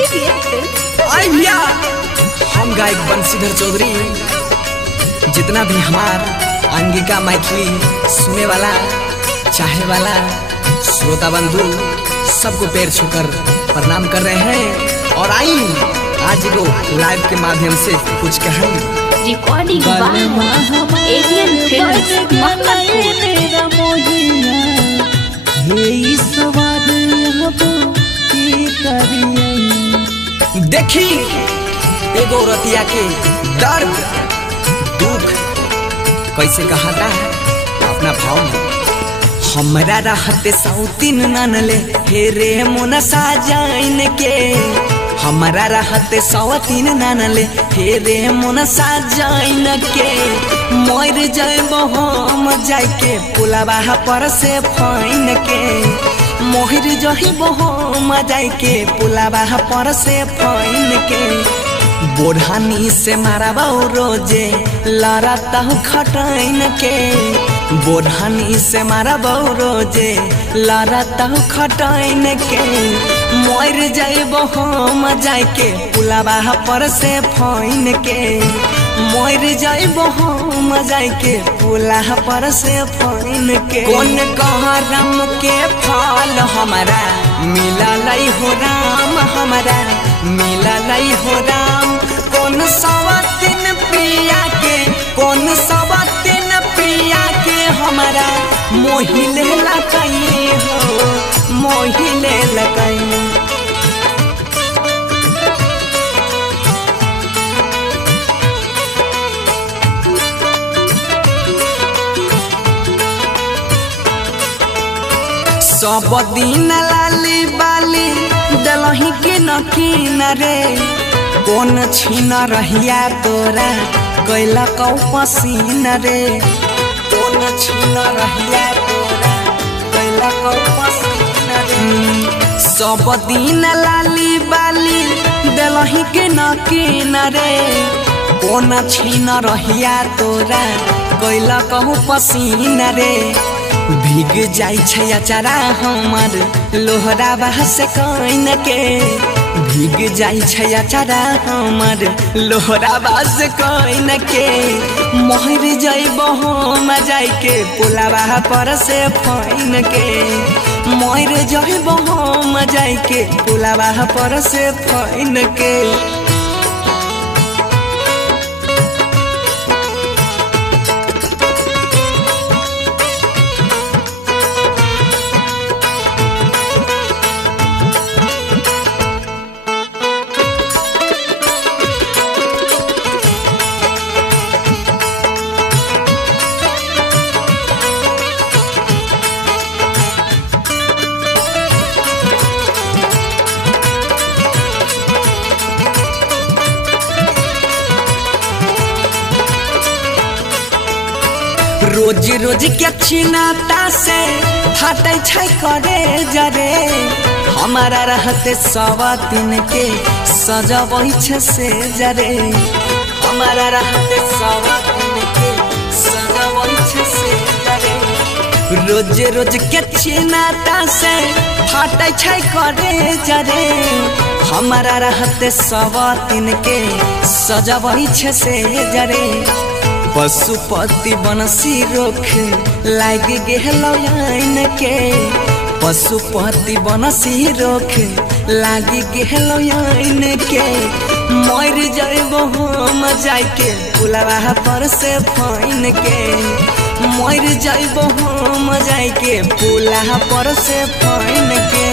आई भैया हम गायक बंशीधर चौधरी, जितना भी हमार अंगिका मैथिली सुने वाला चाहे वाला श्रोता बंधु सबको पैर छूकर प्रणाम कर रहे हैं। और आई आज वो लाइव के माध्यम से कुछ कहें। रिकॉर्डिंग एवियन देखी एगो रतिया के दर्द दुख कैसे कहता है अपना भाव में। हमरा रहते सौतीन ननले हे रे मोन साजाइन के, हमरा रहते सौतीन ननले हे रे मोन साजाइन के। मोर जब हम जाके पुलवा पर से फाइन के, मोहर जही हम जाके पुलवा पर से फाइन के। बोढ़ानी से मारबा रोजे लड़ता खटाइन के, बोढ़ानी से मारबा रोजे लड़ता खटाइन के। मोर जाइब हम जाके पुलवा पर से फाइन के, मोर जाइब हम जाके पुलवा पर से फाइन के। कौन कहरम के फल हमारा मिलल हो राम, हमारा मिलल हो राम। कौन सवतीन पिया के, कौन सवतीन पिया के हमारा मोहिले लकई हो, मोहिले लकई। सब दिन लाली बाली दलही के नकीन रे, कौन छीन रहिया तोरा कैला कौ पसीन रे, कौन छीन रहिया तोरा कैला कौ पसीन रे। सब दिन लाली बाली दलही के नकीन रे, कौन छीन रहिया तोरा कैला कौ पसीन रे। भीग जाई छै अचारा हमर लोहरा बहस कइन के, भीग जाई छै अचारा हमर लोहरा बहस कइन के। मोहर जाइब हम जाके पुलवा पर से फाइन के, मोहर जाइब हम जाके पुलवा पर से फाइन के। रोज रोज के छिनाता से फाटे छै करे जरे, हमारा रहते सवतीन के सजबै छै से जरे, हमारा रहते सवतीन के सजबै छै से जरे। रोज रोज के छिनाता से फाटे छै करे जरे, हमारा रहते सवतीन के सजबै छै से जरे। पशुपति बनसी रोख लाग गेलैन के, पशुपति बनसी रोख लाग गेलैन के। मर जाइब हम जाके पुलवा पर से फाइन के, मर जाइब हम जाके पुलवा पर से फाइन के।